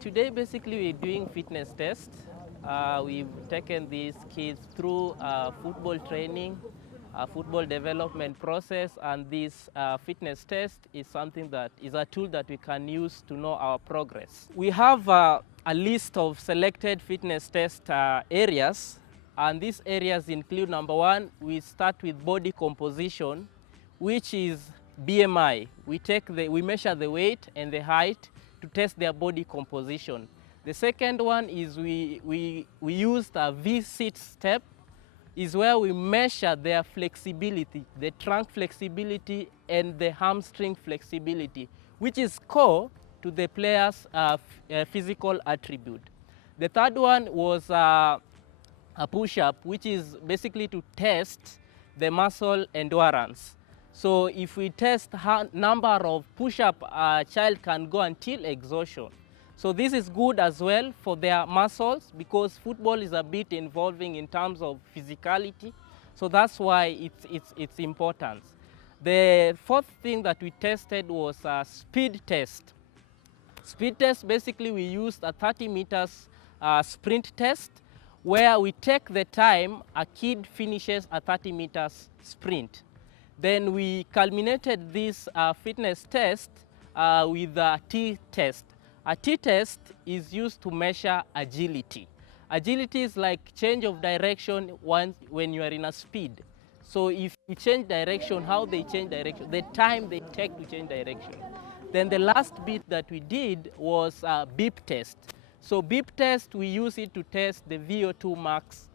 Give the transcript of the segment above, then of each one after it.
Today, basically, we're doing fitness tests. We've taken these kids through football training, football development process, and this fitness test is something that is a tool that we can use to know our progress. We have a list of selected fitness test areas, and these areas include: number one, we start with body composition, which is BMI. We measure the weight and the height to test their body composition. The second one is we use a V-sit step, is where we measure their flexibility, the trunk flexibility and the hamstring flexibility, which is core to the player's physical attribute. The third one was a push-up, which is basically to test the muscle endurance. So if we test number of push-up a child can go until exhaustion. So this is good as well for their muscles, because football is a bit involving in terms of physicality. So that's why it's important. The fourth thing that we tested was a speed test. Speed test, basically we used a 30 meters sprint test, where we take the time a kid finishes a 30 meters sprint. Then we culminated this fitness test with a T-test. A T-test is used to measure agility. Agility is like change of direction when you are in a speed. So if you change direction, how they change direction, the time they take to change direction. Then the last bit that we did was a beep test. So beep test, we use it to test the VO2 max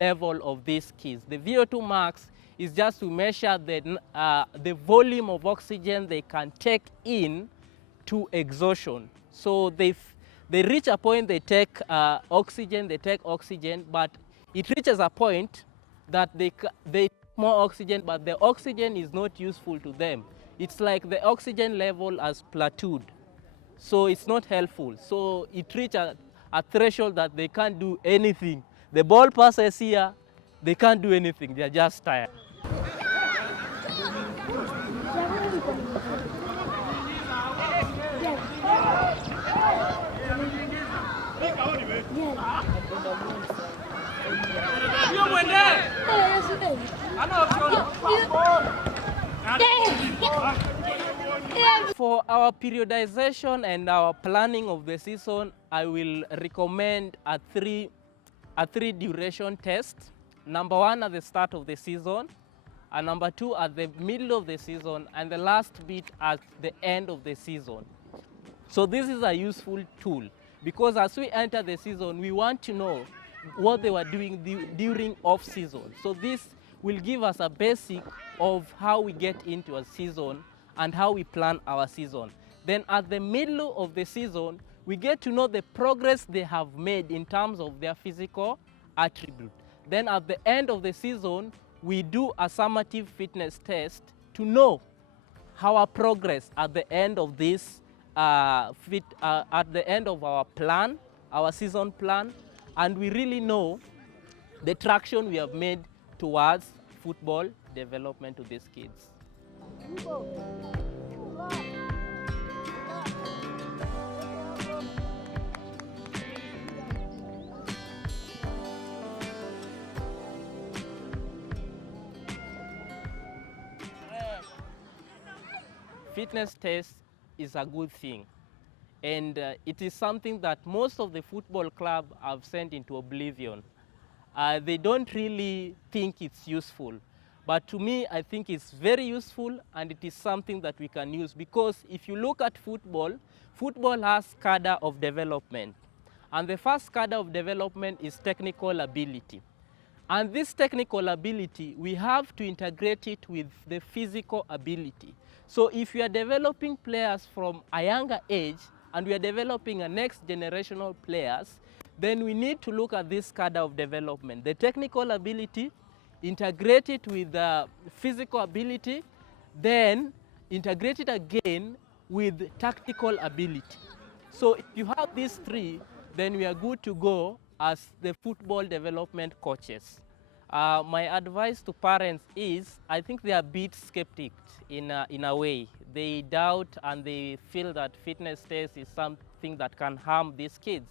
level of these kids. The VO2 max is just to measure the volume of oxygen they can take in to exhaustion. So they reach a point, they take oxygen, but it reaches a point that they take more oxygen, but the oxygen is not useful to them. It's like the oxygen level has plateaued. So it's not helpful. So it reaches a threshold that they can't do anything. The ball passes here, they can't do anything, they're just tired. For our periodization and our planning of the season, I will recommend a three duration test. Number one at the start of the season, and number two at the middle of the season, and the last bit at the end of the season. So this is a useful tool, because as we enter the season, we want to know what they were doing during off season. So this will give us a basic of how we get into a season and how we plan our season. Then at the middle of the season, we get to know the progress they have made in terms of their physical attribute. Then at the end of the season, we do a summative fitness test to know our progress at the end of this at the end of our plan, our season plan, and we really know the traction we have made towards football development to these kids. Fitness test is a good thing, and it is something that most of the football club have sent into oblivion. They don't really think it's useful, but to me I think it's very useful, and it is something that we can use, because if you look at football, football has cadre of development, and the first cadre of development is technical ability. And this technical ability, we have to integrate it with the physical ability. So if we are developing players from a younger age, and we are developing a next generational players, then we need to look at this cadre of development. The technical ability, integrate it with the physical ability, then integrate it again with tactical ability. So if you have these three, then we are good to go as the football development coaches. My advice to parents is, I think they are a bit skeptic in a way. They doubt and they feel that fitness test is something something that can harm these kids.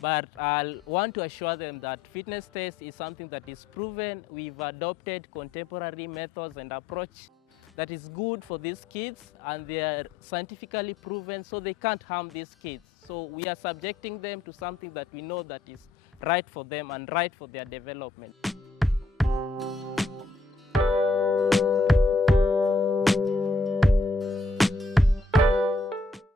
But I want to assure them that fitness test is something that is proven. We've adopted contemporary methods and approach that is good for these kids, and they are scientifically proven, so they can't harm these kids. So we are subjecting them to something that we know that is right for them and right for their development.